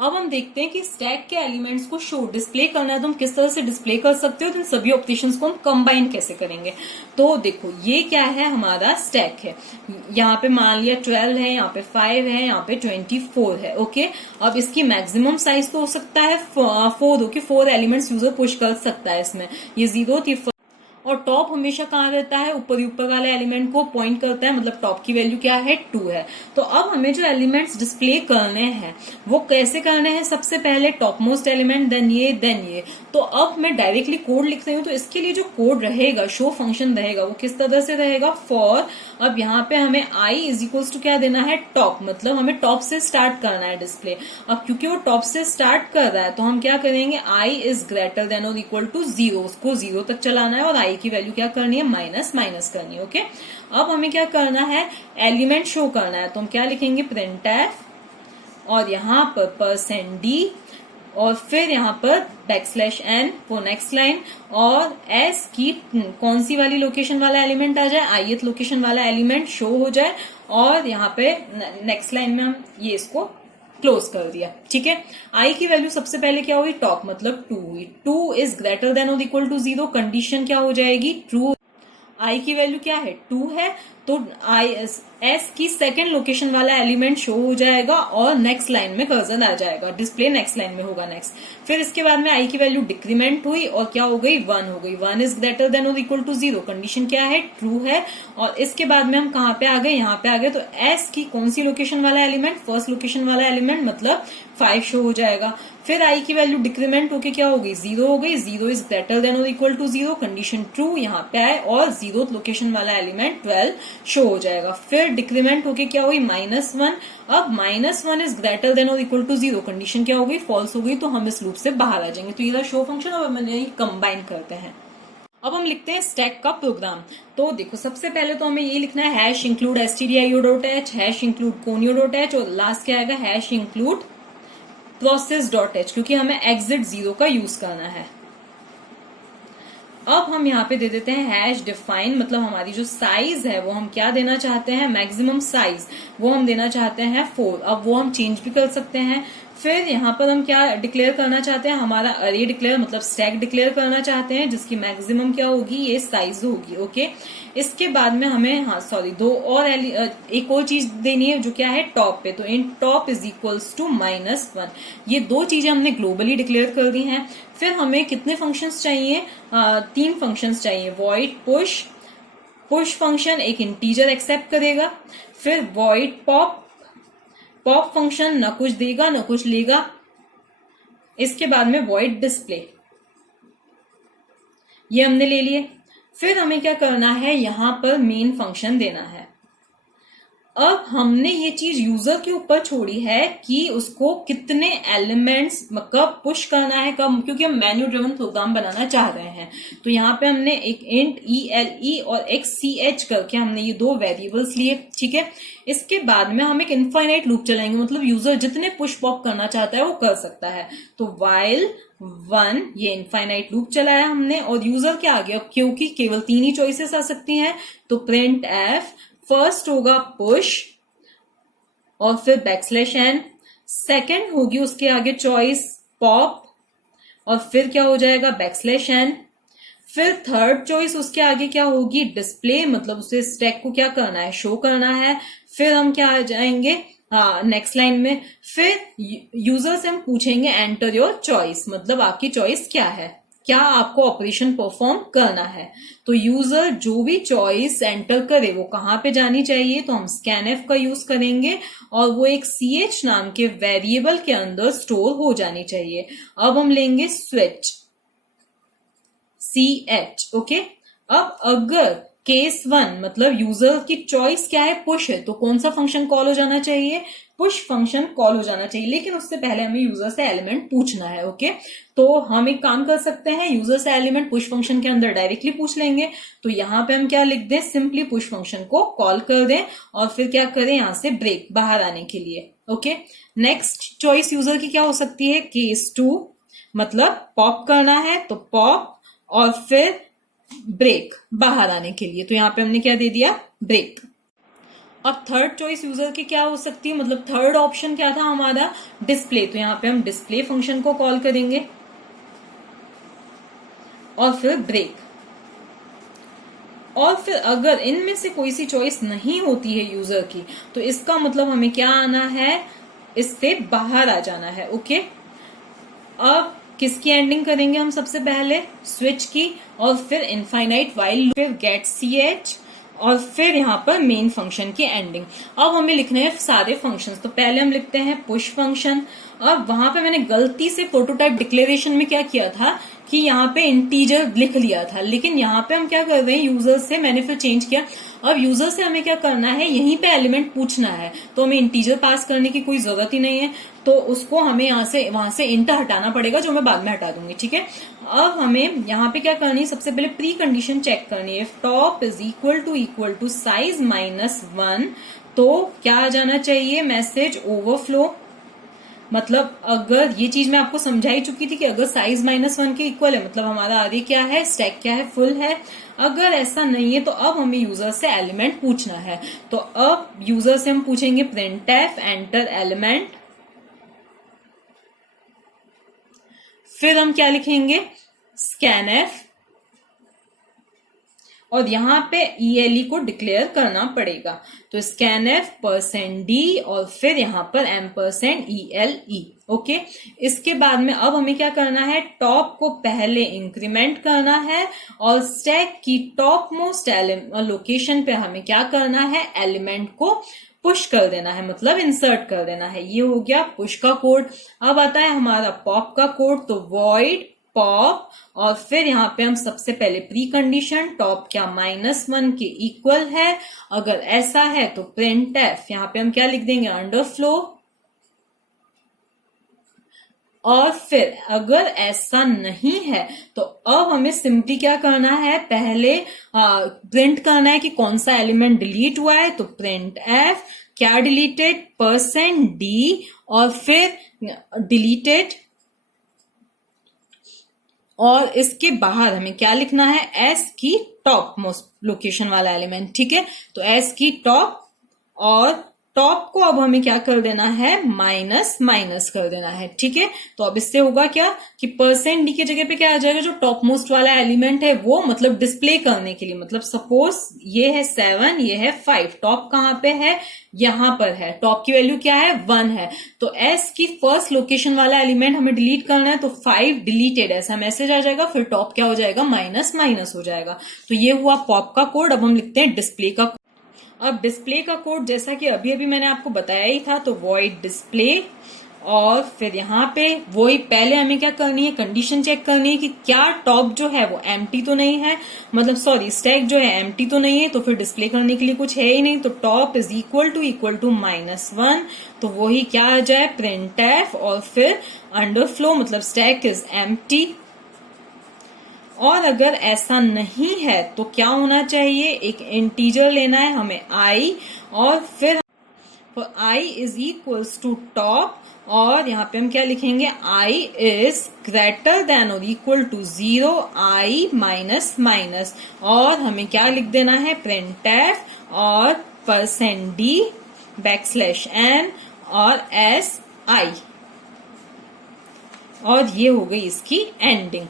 अब हम देखते हैं कि स्टैक के एलिमेंट्स को शो डिस्प्ले करना है तो हम किस तरह से डिस्प्ले कर सकते हो, तो इन सभी ऑपरेशंस को हम कंबाइन कैसे करेंगे। तो देखो ये क्या है, हमारा स्टैक है। यहाँ पे मान लिया 12 है, यहाँ पे 5 है, यहाँ पे 24 है। ओके, अब इसकी मैक्सिमम साइज तो हो सकता है 4 कि 4 एलिमेंट्स यूजर पुश कर सकता है इसमें। ये 0 थी, और टॉप हमेशा कहाँ रहता है, ऊपर ऊपर वाले एलिमेंट को पॉइंट करता है, मतलब टॉप की वैल्यू क्या है 2 है। तो अब हमें जो एलिमेंट्स डिस्प्ले करने हैं वो कैसे करने हैं, सबसे पहले टॉप मोस्ट एलिमेंट, देन ये। तो अब मैं डायरेक्टली कोड लिख रही हूँ, तो इसके लिए जो कोड रहेगा, शो फंक्शन रहेगा, वो किस तरह से रहेगा, फॉर। अब यहाँ पे हमें i इज इक्वल्स टू क्या देना है, टॉप, मतलब हमें टॉप से स्टार्ट करना है डिस्प्ले। अब क्योंकि वो टॉप से स्टार्ट कर रहा है तो हम क्या करेंगे, i इज ग्रेटर देन और इक्वल टू 0, उसको 0 तक चलाना है, और i की वैल्यू क्या करनी है, माइनस करनी है। ओके, अब हमें क्या करना है, एलिमेंट शो करना है, तो हम क्या लिखेंगे, printf, और यहाँ पर %d, और फिर यहाँ पर \n फॉर नेक्स्ट लाइन, और s की कौन सी वाली लोकेशन वाला एलिमेंट आ जाए, ith लोकेशन वाला एलिमेंट शो हो जाए, और यहाँ पे नेक्स्ट लाइन में हम ये इसको क्लोज कर दिया। ठीक है, i की वैल्यू सबसे पहले क्या हुई, टॉप, मतलब 2 हुई। 2 इज ग्रेटर देन और इक्वल टू 0, कंडीशन क्या हो जाएगी, ट्रू। i की वैल्यू क्या है, 2 है, तो s की सेकंड लोकेशन वाला एलिमेंट शो हो जाएगा और नेक्स्ट लाइन में कर्सर आ जाएगा, डिस्प्ले नेक्स्ट लाइन में होगा नेक्स्ट। फिर इसके बाद में i की वैल्यू डिक्रीमेंट हुई और क्या हो गई, 1 हो गई। 1 इज ग्रेटर देन और इक्वल टू 0, कंडीशन क्या है, ट्रू है। और इसके बाद में हम कहाँ पे आ गए, यहाँ पे आ गए, तो s की कौन सी लोकेशन वाला एलिमेंट, फर्स्ट लोकेशन वाला एलिमेंट, मतलब 5 शो हो जाएगा। फिर i की वैल्यू डिक्रीमेंट होके क्या हो गई, 0 हो गई। 0 इज ग्रेटर देन और इक्वल टू 0, कंडीशन ट्रू, यहाँ पे आए, और 0th लोकेशन वाला एलिमेंट 12 शो हो जाएगा। फिर डिक्रीमेंट होके क्या हुई, -1। अब -1 इज ग्रेटर देन और इक्वल टू 0, कंडीशन क्या हो गई, फॉल्स हो गई, तो हम इस लूप से बाहर आ जाएंगे। तो ये था शो फंक्शन, और हम यही कंबाइन करते हैं। अब हम लिखते हैं स्टैक का प्रोग्राम। तो देखो सबसे पहले तो हमें ये लिखना है #include stdio.h, #include conio.h, और लास्ट क्या आएगा, #include process.h, क्योंकि हमें exit 0 का यूज करना है। अब हम यहाँ पे दे देते हैं #define, मतलब हमारी जो साइज है वो हम क्या देना चाहते हैं, मैक्सिमम साइज, वो हम देना चाहते हैं 4। अब वो हम चेंज भी कर सकते हैं। फिर यहाँ पर हम क्या डिक्लेयर करना चाहते हैं, हमारा अरे डिक्लेयर, मतलब स्टैक डिक्लेयर करना चाहते हैं, जिसकी मैक्सिमम क्या होगी, ये साइज होगी। ओके, इसके बाद में हमें दो और एक और चीज देनी है, जो क्या है, टॉप पे। तो इन टॉप इज इक्वल्स टू -1। ये दो चीजें हमने ग्लोबली डिक्लेयर कर दी हैं। फिर हमें कितने फंक्शंस चाहिए, 3 फंक्शंस चाहिए। वॉइड पुश फंक्शन एक इंटीजर एक्सेप्ट करेगा। फिर वॉइड पॉप फंक्शन न कुछ देगा न कुछ लेगा। इसके बाद में वॉइड डिस्प्ले, ये हमने ले लिए। फिर हमें क्या करना है, यहां पर मेन फंक्शन देना है। अब हमने ये चीज यूजर के ऊपर छोड़ी है कि उसको कितने एलिमेंट्स कब पुश करना है, कब, क्योंकि हम मेन्यू ड्रिवन प्रोग्राम बनाना चाह रहे हैं। तो यहाँ पे हमने एक इंट ELE और एक CH करके हमने ये 2 वेरिएबल्स लिए। ठीक है, इसके बाद में हम एक इनफाइनाइट लूप चलाएंगे, मतलब यूजर जितने पुश पॉप करना चाहता है वो कर सकता है। तो while 1, ये इनफाइनाइट लूप चलाया हमने, और यूजर क्या आ गया, क्योंकि केवल 3 ही चॉइसेस आ सकती हैं, तो printf फर्स्ट होगा पुश और फिर \n, सेकंड होगी उसके आगे चॉइस पॉप और फिर क्या हो जाएगा \n, फिर थर्ड चॉइस उसके आगे क्या होगी, डिस्प्ले, मतलब उसे स्टैक को क्या करना है, शो करना है। फिर हम क्या आ जाएंगे नेक्स्ट लाइन में, फिर यूजर से हम पूछेंगे एंटर योर चॉइस, मतलब आपकी चॉइस क्या है, क्या आपको ऑपरेशन परफॉर्म करना है। तो यूजर जो भी चॉइस एंटर करे वो कहां पे जानी चाहिए, तो हम scanf का यूज करेंगे और वो एक ch नाम के वेरिएबल के अंदर स्टोर हो जानी चाहिए। अब हम लेंगे स्विच ch। ओके, अब अगर केस 1, मतलब यूजर की चॉइस क्या है, पुश है, तो कौन सा फंक्शन कॉल हो जाना चाहिए, पुश फंक्शन कॉल हो जाना चाहिए। लेकिन उससे पहले हमें यूजर से एलिमेंट पूछना है। ओके, तो हम एक काम कर सकते हैं, यूजर से एलिमेंट पुश फंक्शन के अंदर डायरेक्टली पूछ लेंगे। तो यहाँ पे हम क्या लिख दें, सिंपली पुश फंक्शन को कॉल कर दें और फिर क्या करें, यहां से ब्रेक, बाहर आने के लिए। ओके, नेक्स्ट चॉइस यूजर की क्या हो सकती है, केस 2, मतलब पॉप करना है तो पॉप और फिर ब्रेक, बाहर आने के लिए। तो यहाँ पे हमने क्या दे दिया, ब्रेक। अब थर्ड चॉइस यूजर की क्या हो सकती है, मतलब थर्ड ऑप्शन क्या था हमारा, डिस्प्ले। तो यहाँ पे हम डिस्प्ले फंक्शन को कॉल करेंगे और फिर ब्रेक। और फिर अगर इनमें से कोई सी चॉइस नहीं होती है यूजर की, तो इसका मतलब हमें क्या आना है, इससे बाहर आ जाना है। ओके, अब किसकी एंडिंग करेंगे हम, सबसे पहले स्विच की, और फिर इनफाइनाइट वाइल, फिर गेट ch, और फिर यहाँ पर मेन फंक्शन की एंडिंग। अब हमें लिखने हैं सारे फंक्शंस। तो पहले हम लिखते हैं पुश फंक्शन। अब वहां पे मैंने गलती से प्रोटोटाइप डिक्लेरेशन में क्या किया था कि यहाँ पे इंटीजर लिख लिया था, लेकिन यहाँ पे हम क्या कर रहे हैं, यूजर से मैंने फिर चेंज किया। अब यूजर से हमें क्या करना है, यहीं पे एलिमेंट पूछना है, तो हमें इंटीजर पास करने की कोई जरूरत ही नहीं है। तो उसको हमें यहाँ से वहां से इंट हटाना पड़ेगा, जो मैं बाद में हटा दूंगी। ठीक है, अब हमें यहाँ पे क्या करनी है, सबसे पहले प्री कंडीशन चेक करनी है। Top is equal to size -1, तो क्या आ जाना चाहिए, मैसेज ओवरफ्लो। मतलब अगर ये चीज मैं आपको समझा ही चुकी थी कि अगर साइज -1 के इक्वल है, मतलब हमारा आगे क्या है, स्टैक क्या है, फुल है। अगर ऐसा नहीं है तो अब हमें यूजर से एलिमेंट पूछना है। तो अब यूजर से हम पूछेंगे printf एंटर एलिमेंट, फिर हम क्या लिखेंगे, scanf, और यहाँ पे ELE को डिक्लेयर करना पड़ेगा। तो scanf %d और फिर यहाँ पर %ELE। ओके, इसके बाद में अब हमें क्या करना है, टॉप को पहले इंक्रीमेंट करना है और स्टैक की टॉप मोस्ट लोकेशन पे हमें क्या करना है, एलिमेंट को पुश कर देना है, मतलब इंसर्ट कर देना है। ये हो गया पुश का कोड। अब आता है हमारा पॉप का कोड। तो वॉइड पॉप, और फिर यहाँ पे हम सबसे पहले प्री कंडीशन, टॉप क्या -1 के इक्वल है, अगर ऐसा है तो printf, यहाँ पे हम क्या लिख देंगे, अंडरफ्लो, और फिर अगर ऐसा नहीं है तो अब हमें सिंपली क्या करना है, पहले प्रिंट करना है कि कौन सा एलिमेंट डिलीट हुआ है। तो printf क्या डिलीटेड, %d, और फिर डिलीटेड, और इसके बाहर हमें क्या लिखना है, s की टॉप मोस्ट लोकेशन वाला एलिमेंट। ठीक है, तो s की टॉप, और टॉप को अब हमें क्या कर देना है, माइनस कर देना है। ठीक है, तो अब इससे होगा क्या कि %d की जगह पे क्या आ जाएगा, जो टॉप मोस्ट वाला एलिमेंट है वो, मतलब डिस्प्ले करने के लिए, मतलब सपोज ये है 7, ये है 5, टॉप कहाँ पे है, यहां पर है, टॉप की वैल्यू क्या है, 1 है। तो s की फर्स्ट लोकेशन वाला एलिमेंट हमें डिलीट करना है, तो 5 डिलीटेड ऐसा मैसेज आ जाएगा, फिर टॉप क्या हो जाएगा, माइनस हो जाएगा। तो ये हुआ पॉप का कोड। अब हम लिखते हैं डिस्प्ले का। अब डिस्प्ले का कोड जैसा कि अभी अभी मैंने आपको बताया ही था, तो वॉइड डिस्प्ले, और फिर यहाँ पे वही पहले हमें क्या करनी है, कंडीशन चेक करनी है कि क्या टॉप जो है वो एम्प्टी तो नहीं है, मतलब सॉरी स्टैक जो है एम्प्टी तो नहीं है, तो फिर डिस्प्ले करने के लिए कुछ है ही नहीं। तो टॉप इज इक्वल टू -1, तो वही क्या आ जाए, printf, और फिर अंडरफ्लो, मतलब स्टैक इज एम्प्टी। और अगर ऐसा नहीं है तो क्या होना चाहिए, एक इंटीजर लेना है हमें i, और फिर i is equals to top, और यहाँ पे हम क्या लिखेंगे, i इज ग्रेटर देन और इक्वल टू 0, i माइनस, और हमें क्या लिख देना है, printf और %d \n और si, और ये हो गई इसकी एंडिंग।